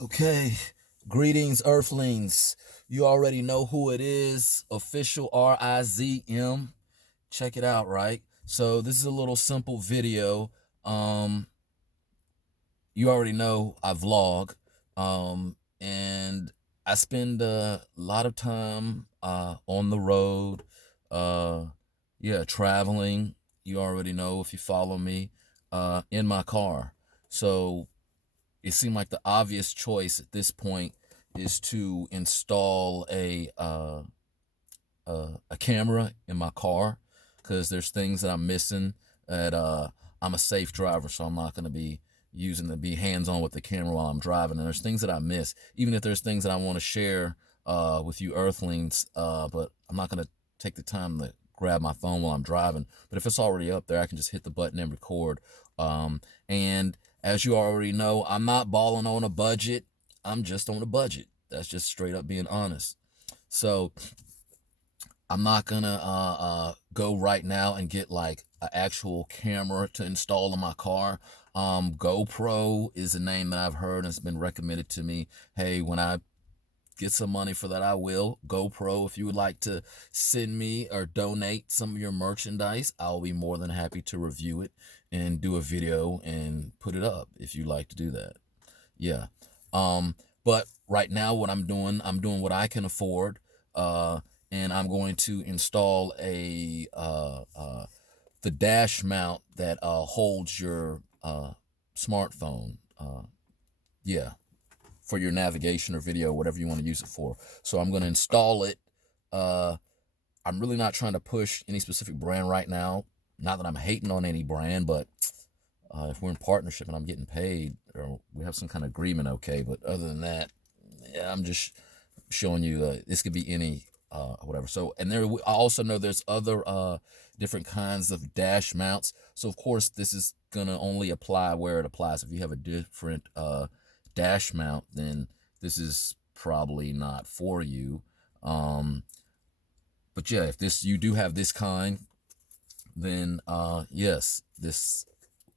Okay, greetings, Earthlings. You already know who it is. Official RIZM. Check it out, right? So this is a little simple video. You already know I vlog, and I spend a lot of time on the road. Traveling. You already know if you follow me. In my car. So it seemed like the obvious choice at this point is to install a camera in my car, because there's things that I'm missing. That I'm a safe driver, so I'm not going to be be hands-on with the camera while I'm driving. And there's things that I miss, even if there's things that I want to share with you Earthlings, but I'm not going to take the time to grab my phone while I'm driving. But if it's already up there, I can just hit the button and record. And as you already know, I'm not balling on a budget. I'm just on a budget. That's just straight up being honest. So I'm not gonna go right now and get like an actual camera to install in my car. GoPro is a name that I've heard and it's been recommended to me. Hey, when I get some money for that, I will. GoPro, if you would like to send me or donate some of your merchandise, I'll be more than happy to review it and do a video and put it up if you'd like to do that. Yeah. But right now what I'm doing what I can afford, and I'm going to install the dash mount that holds your smartphone. Yeah, for your navigation or video, whatever you want to use it for. So I'm going to install it. I'm really not trying to push any specific brand right now. Not that I'm hating on any brand, but if we're in partnership and I'm getting paid or we have some kind of agreement, okay. But other than that, yeah, I'm just showing you this could be any whatever. So, and I also know there's other different kinds of dash mounts. So of course this is gonna only apply where it applies. If you have a different dash mount, then this is probably not for you. But yeah, if you do have this kind, then yes, this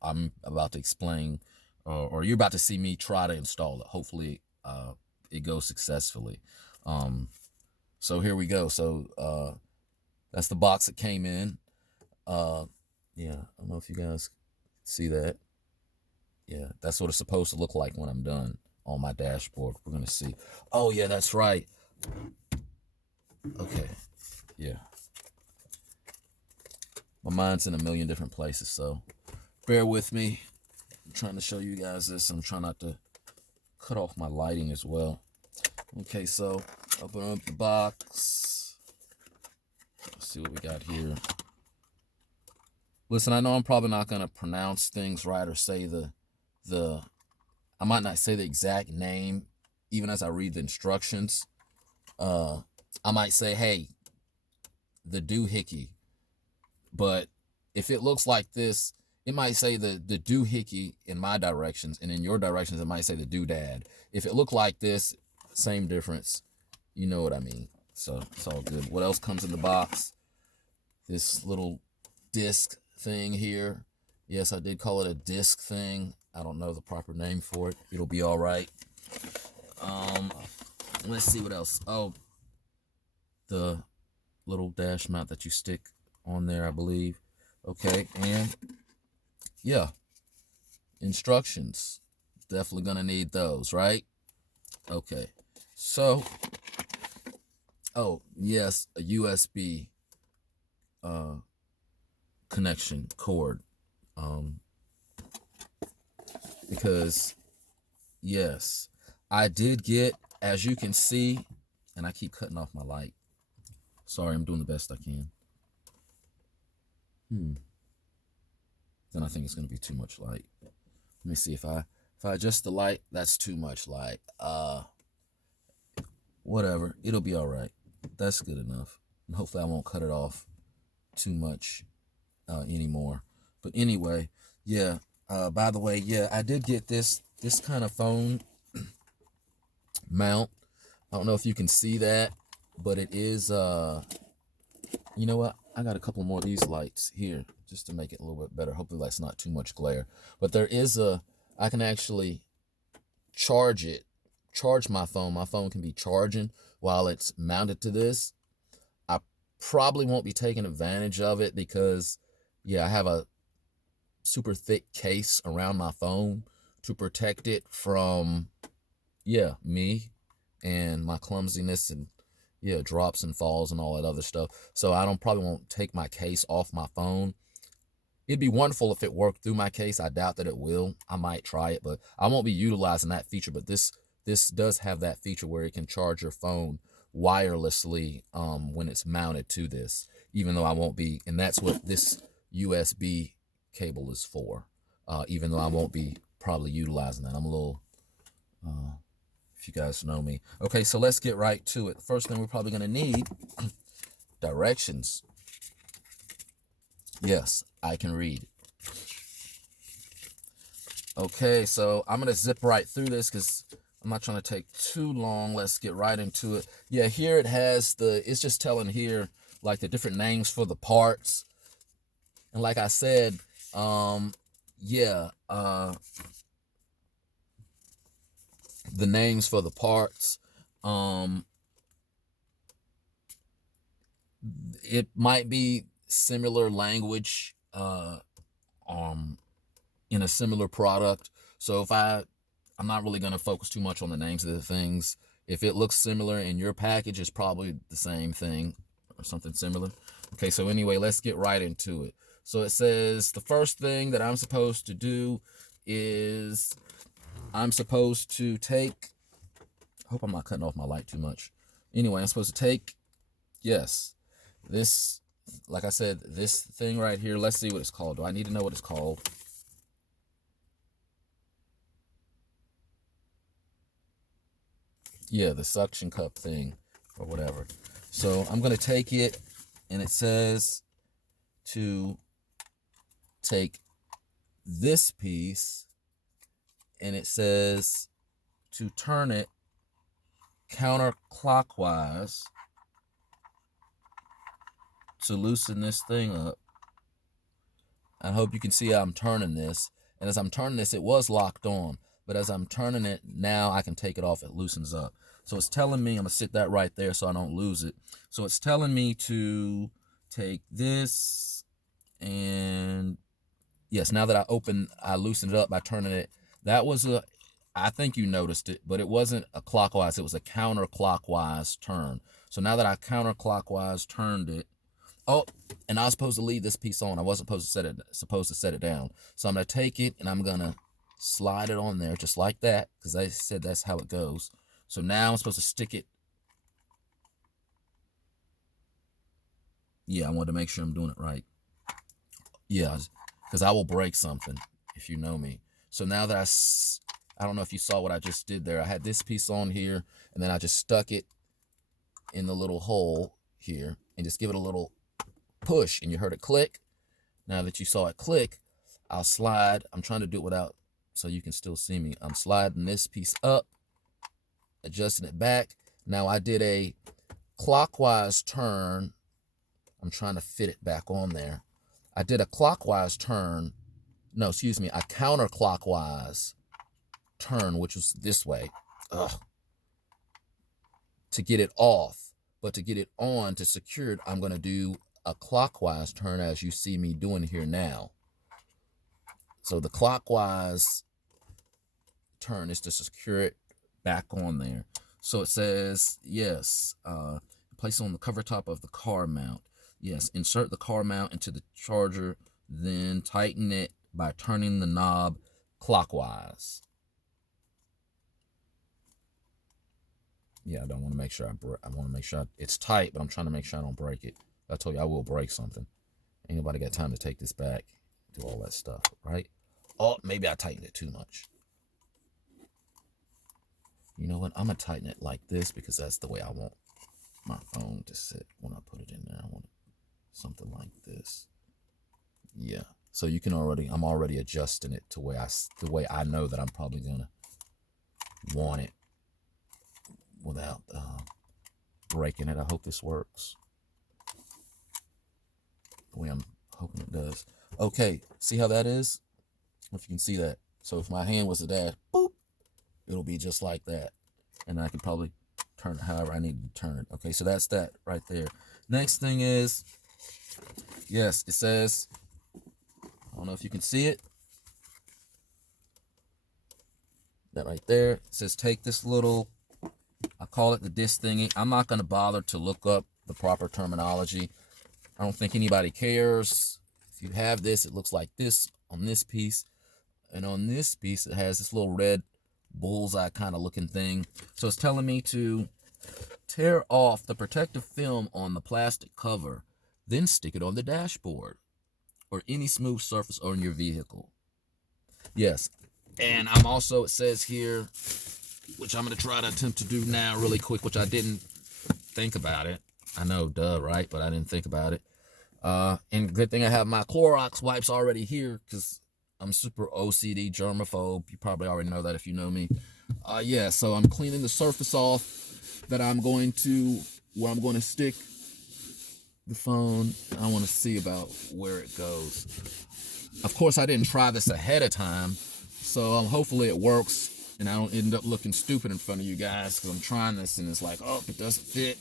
I'm about to explain, or you're about to see me try to install it. Hopefully it goes successfully. So here we go. So that's the box that came in. Yeah, I don't know if you guys see that. Yeah, that's what it's supposed to look like when I'm done on my dashboard. We're gonna see. Oh yeah, that's right. Okay, yeah. My mind's in a million different places, so bear with me. I'm trying to show you guys this. I'm trying not to cut off my lighting as well. Okay, so open up the box. Let's see what we got here. Listen, I know I'm probably not gonna pronounce things right or say I might not say the exact name even as I read the instructions. I might say, hey, the doohickey. But if it looks like this, it might say the doohickey in my directions, and in your directions it might say the doodad. If it looked like this, same difference. You know what I mean. So it's all good. What else comes in the box? This little disc thing here. Yes, I did call it a disc thing. I don't know the proper name for it. It'll be all right. Let's see what else. Oh, the little dash mount that you stick on there, I believe. Okay, and yeah, instructions. Definitely gonna need those, right? Okay, so, oh yes, a USB connection cord, because yes, I did get, as you can see, and I keep cutting off my light. Sorry, I'm doing the best I can. Then I think it's gonna be too much light. Let me see if I adjust the light. That's too much light. Whatever. It'll be all right. That's good enough. And hopefully I won't cut it off too much anymore. But anyway, yeah. By the way, yeah, I did get this kind of phone mount. I don't know if you can see that, but it is you know what? I got a couple more of these lights here just to make it a little bit better. Hopefully that's not too much glare. But there is I can actually charge it charge my phone can be charging while it's mounted to this. I probably won't be taking advantage of it because, yeah, I have a super thick case around my phone to protect it from, yeah, me and my clumsiness and, yeah, drops and falls and all that other stuff. So I probably won't take my case off my phone. It'd be wonderful if it worked through my case. I doubt that it will. I might try it, but I won't be utilizing that feature. But this does have that feature where it can charge your phone wirelessly when it's mounted to this, even though I won't be, and that's what this USB cable is for, even though I won't be probably utilizing that. I'm a little, if you guys know me. Okay, so let's get right to it. First thing we're probably going to need, directions. Yes, I can read. Okay, so I'm going to zip right through this because I'm not trying to take too long. Let's get right into it. Yeah, here it has it's just telling here like the different names for the parts. And like I said, the names for the parts, it might be similar language in a similar product. So if I'm not really going to focus too much on the names of the things. If it looks similar in your package, it's probably the same thing or something similar. Okay, so anyway, let's get right into it. So it says the first thing that I'm supposed to do is I'm supposed to take, I hope I'm not cutting off my light too much. Anyway, I'm supposed to take, yes, this, like I said, this thing right here. Let's see what it's called. Do I need to know what it's called? Yeah, the suction cup thing or whatever. So I'm going to take it, and it says to take this piece, and it says to turn it counterclockwise to loosen this thing up. I hope you can see how I'm turning this. And as I'm turning this, it was locked on. But as I'm turning it, now I can take it off. It loosens up. So it's telling me, I'm going to sit that right there so I don't lose it. So it's telling me to take this, and yes, now that I loosened it up by turning it. That was I think you noticed it, but it wasn't a clockwise. It was a counterclockwise turn. So now that I counterclockwise turned it, oh, and I was supposed to leave this piece on. I wasn't supposed to set it down. So I'm going to take it, and I'm going to slide it on there just like that, because I said that's how it goes. So now I'm supposed to stick it. Yeah, I wanted to make sure I'm doing it right. Yeah, because I will break something if you know me. So now that I don't know if you saw what I just did there. I had this piece on here, and then I just stuck it in the little hole here and just give it a little push, and you heard it click. Now that you saw it click, I'll slide. I'm trying to do it without, so you can still see me. I'm sliding this piece up, adjusting it back. Now I did a clockwise turn. I'm trying to fit it back on there. I did a clockwise turn. No, excuse me, a counterclockwise turn, which was this way. To get it off. But to get it on, to secure it, I'm going to do a clockwise turn as you see me doing here now. So the clockwise turn is to secure it back on there. So it says, yes, place it on the cover top of the car mount. Yes, insert the car mount into the charger, then tighten it by turning the knob clockwise. Yeah, I don't want to make sure I want to make sure it's tight, but I'm trying to make sure I don't break it. I told you I will break something. Ain't nobody got time to take this back, do all that stuff, right? Oh, maybe I tightened it too much. You know what? I'm going to tighten it like this because that's the way I want my phone to sit when I put it in there. I want something like this. Yeah. So you can I'm already adjusting it to the way I know that I'm probably going to want it without breaking it. I hope this works the way I'm hoping it does. Okay, see how that is? If you can see that. So if my hand was to that, boop, it'll be just like that. and I can probably turn it however I need to turn it. Okay, so that's that right there. Next thing is, yes, it says, I don't know if you can see it. That right there. It says take this little, I call it the disc thingy. I'm not going to bother to look up the proper terminology. I don't think anybody cares. If you have this, it looks like this on this piece. And on this piece, it has this little red bullseye kind of looking thing. So it's telling me to tear off the protective film on the plastic cover, then stick it on the dashboard or any smooth surface on your vehicle. Yes, and I'm also, it says here, which I'm going to try to attempt to do now really quick, which I didn't think about it. I know, duh, right? But I didn't think about it. And good thing I have my Clorox wipes already here because I'm super OCD germaphobe. You probably already know that if you know me. Yeah, so I'm cleaning the surface off that I'm going to, where I'm going to stick the phone. I want to see about where it goes. Of course, I didn't try this ahead of time, so hopefully it works and I don't end up looking stupid in front of you guys because I'm trying this and it's like, oh, it doesn't fit.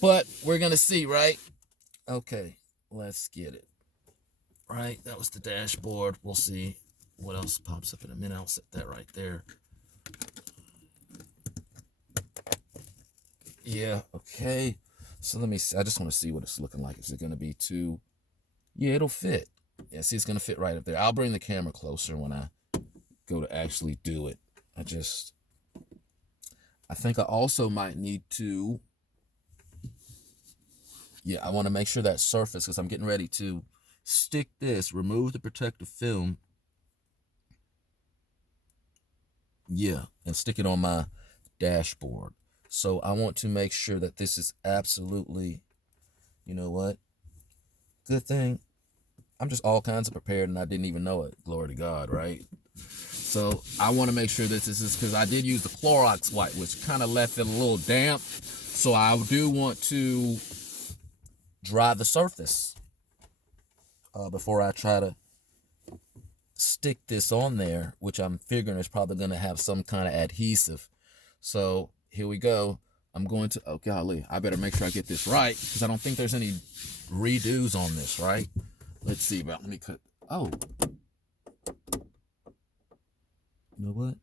But we're going to see, right? Okay, let's get it. Right, that was the dashboard. We'll see what else pops up in a minute. I'll set that right there. Yeah, okay. So let me see. I just want to see what it's looking like. Is it going to be too... Yeah, it'll fit. Yeah, see, it's going to fit right up there. I'll bring the camera closer when I go to actually do it. I think I also might need to... Yeah, I want to make sure that surface, because I'm getting ready to stick this, remove the protective film. Yeah, and stick it on my dashboard. So I want to make sure that this is absolutely, you know what? Good thing I'm just all kinds of prepared and I didn't even know it. Glory to God, right? So I want to make sure that this is, because I did use the Clorox wipe, which kind of left it a little damp. So I do want to dry the surface before I try to stick this on there, which I'm figuring is probably going to have some kind of adhesive. So here we go. I'm going to, oh golly, I better make sure I get this right because I don't think there's any redos on this, right? Let's see about, let me cut, oh. You know what?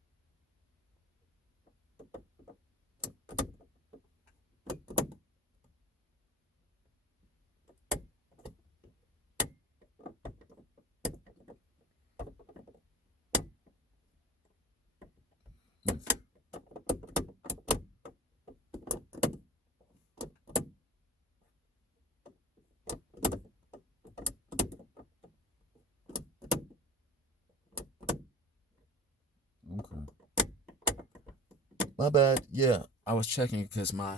Okay. My bad. Yeah, I was checking because my...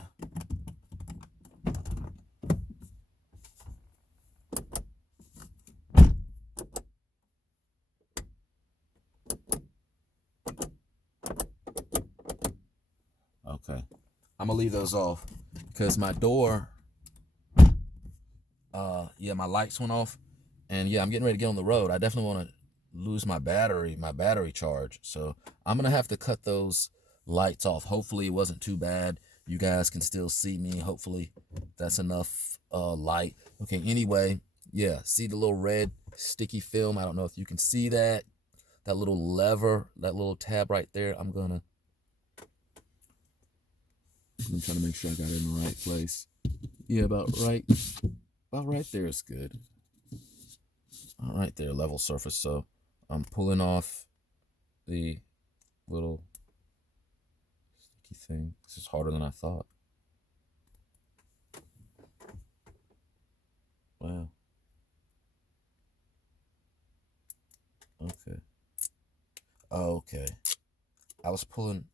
Okay. I'm going to leave those off because my door... yeah, my lights went off. And yeah, I'm getting ready to get on the road. I definitely want to lose my battery charge. So I'm going to have to cut those lights off. Hopefully it wasn't too bad. You guys can still see me. Hopefully that's enough light. Okay, anyway, yeah, see the little red sticky film? I don't know if you can see that. That little lever, that little tab right there. I'm trying to make sure I got it in the right place. Yeah, about right there is good. All right there, level surface. So I'm pulling off the little sticky thing. This is harder than I thought. Wow. Okay. Okay. I was pulling...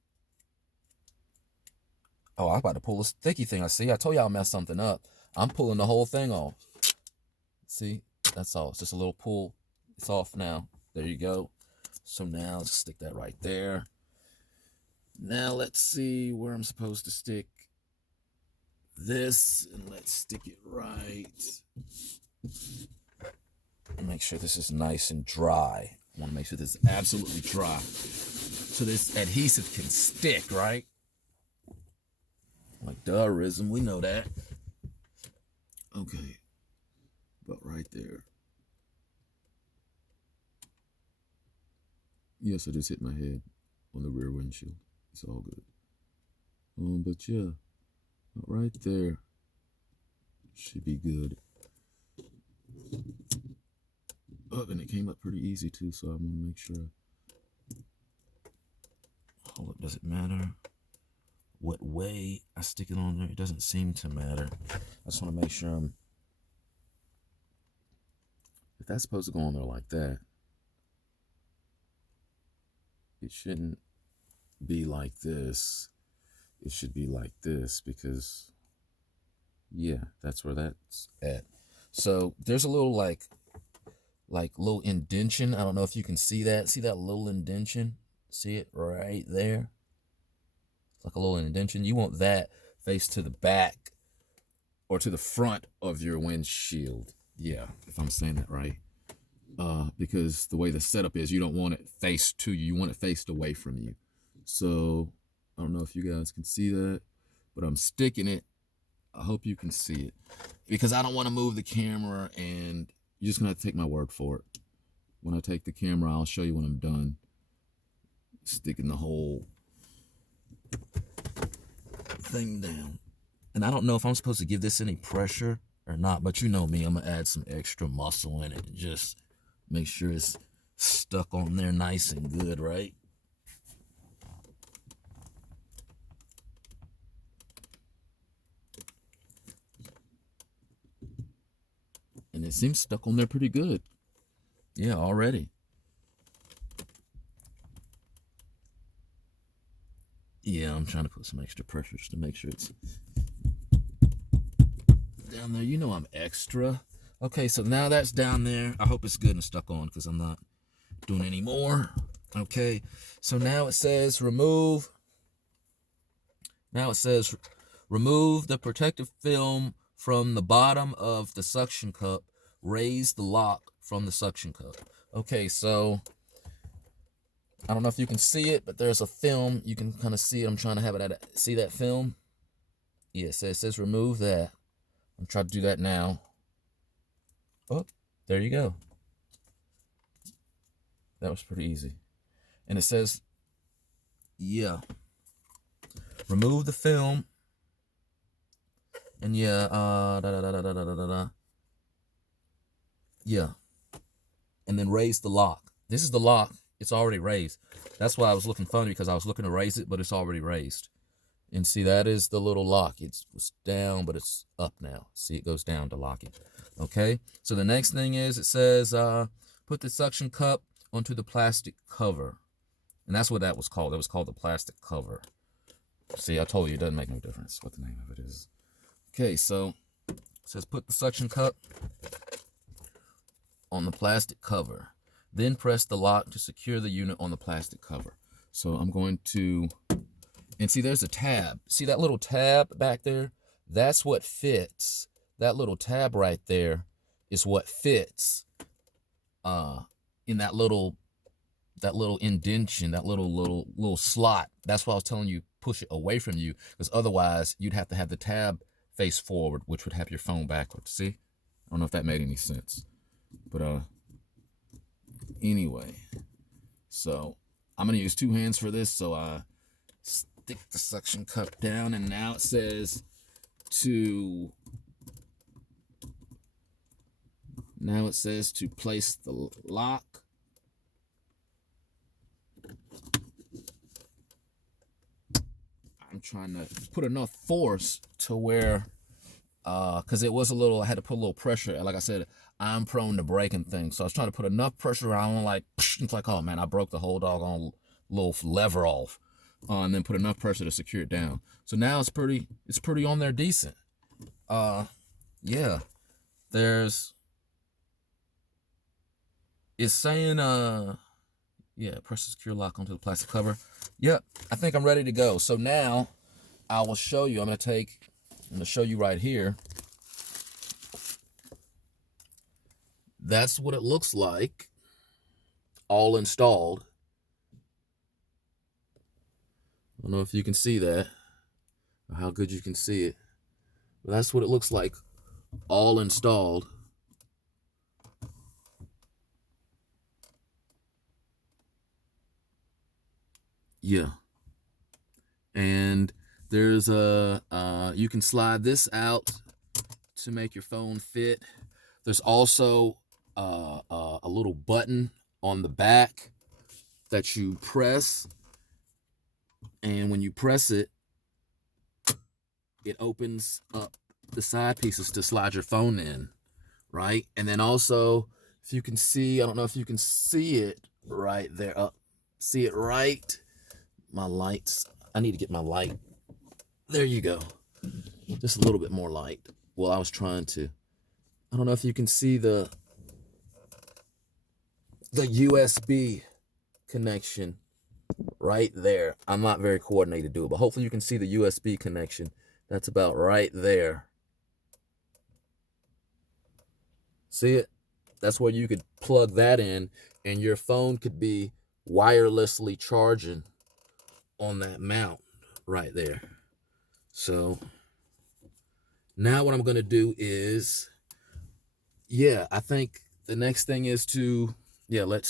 Oh, I was about to pull this sticky thing. I told y'all I messed something up. I'm pulling the whole thing off. See? That's all. It's just a little pull. It's off now. There you go. So now let's stick that right there. Now let's see where I'm supposed to stick this. And let's stick it right. Make sure this is nice and dry. I want to make sure this is absolutely dry. So this adhesive can stick, right? Like DAWGZ, we know that. Okay, but right there. Yes, I just hit my head on the rear windshield. It's all good. But yeah, right there should be good. Oh, and it came up pretty easy too, so I'm gonna make sure. Hold up, does it matter what way I stick it on there? It doesn't seem to matter. I just want to make sure if that's supposed to go on there like that, it shouldn't be like this. It should be like this because, yeah, that's where that's at. So there's a little like little indentation. I don't know if you can see that. See that little indentation? See it right there? It's like a little indentation. You want that face to the back or to the front of your windshield. Yeah, if I'm saying that right. Because the way the setup is, you don't want it faced to you. You want it faced away from you. So I don't know if you guys can see that, but I'm sticking it. I hope you can see it because I don't want to move the camera, and you're just going to have to take my word for it. When I take the camera, I'll show you when I'm done sticking the whole thing down. And I don't know if I'm supposed to give this any pressure or not, but you know me, I'm going to add some extra muscle in it and just make sure it's stuck on there nice and good, right? And it seems stuck on there pretty good. Yeah, already. Yeah, I'm trying to put some extra pressure just to make sure it's down there. You know I'm extra. Okay, so now that's down there. I hope it's good and stuck on because I'm not doing any more. Okay, so now it says remove. Now it says remove the protective film from the bottom of the suction cup. Raise the lock from the suction cup. Okay, so I don't know if you can see it, but there's a film. You can kind of see it. I'm trying to have it at, see that film? Yeah, it says remove that. I'm trying to do that now. Oh, there you go. That was pretty easy. And it says, yeah, remove the film. And yeah, yeah. And then raise the lock. This is the lock. It's already raised. That's why I was looking funny, because I was looking to raise it, but it's already raised. And see, that is the little lock. It was down, but it's up now. See, it goes down to lock it. Okay, so the next thing is it says put the suction cup onto the plastic cover. And that's what that was called. It was called the plastic cover. See, I told you it doesn't make no difference what the name of it is. Okay, so it says put the suction cup on the plastic cover. Then press the lock to secure the unit on the plastic cover. So I'm going to, and see there's a tab. See that little tab back there? That's what fits. That little tab right there is what fits in that little indentation, that little slot. That's why I was telling you push it away from you, because otherwise you'd have to have the tab face forward, which would have your phone backwards. See? I don't know if that made any sense. But anyway, so I'm gonna use 2 hands for this. So I stick the suction cup down, and now it says to place the lock. I'm trying to put enough force to where, because it was a little, I had to put a little pressure. Like I said, I'm prone to breaking things. So I was trying to put enough pressure around, like, it's like, oh man, I broke the whole doggone little lever off. And then put enough pressure to secure it down. So now it's pretty on there decent. Yeah, it's saying, yeah, press the secure lock onto the plastic cover. Yep, I think I'm ready to go. So now I will show you. I'm going to show you right here. That's what it looks like, all installed. I don't know if you can see that. or how good you can see it. But that's what it looks like all installed. Yeah. And there's you can slide this out to make your phone fit. There's also a little button on the back that you press, and when you press it, it opens up the side pieces to slide your phone in, right? And then also, if you can see, I don't know if you can see it right there. See it right? My lights. I need to get my light. There you go. Just a little bit more light. Well, I was trying to. I don't know if you can see the USB connection right there. I'm not very coordinated to do it, but hopefully you can see the USB connection. That's about right there. See it? That's where you could plug that in, and your phone could be wirelessly charging on that mount right there. So now what I'm going to do is, I think the next thing is to, I'm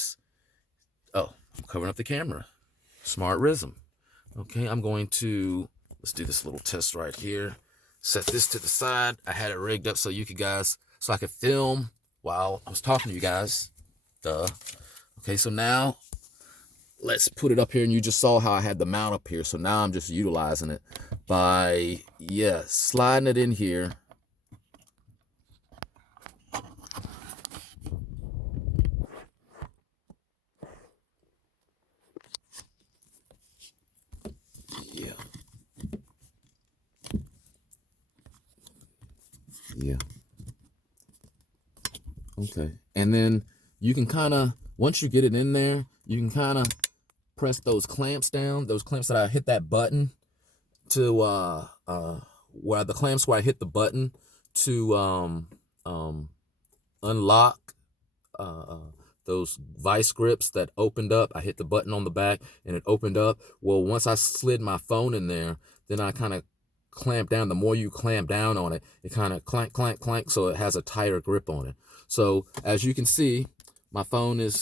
covering up the camera. Smart RIZM. Okay, I'm going to, let's do this little test right here. Set this to the side. I had it rigged up so I could film while I was talking to you guys. Duh. Okay, so now let's put it up here, and you just saw how I had the mount up here. So now I'm just utilizing it by, sliding it in here. Yeah. Okay. And then you can kind of, once you get it in there, you can kind of press those clamps down, those clamps that I hit that button to, where the clamps where I hit the button to unlock those vice grips that opened up. I hit the button on the back and it opened up. Well, once I slid my phone in there, then I kind of clamp down. The more you clamp down on it, it kind of clank, clank, clank, so it has a tighter grip on it. So as you can see, my phone is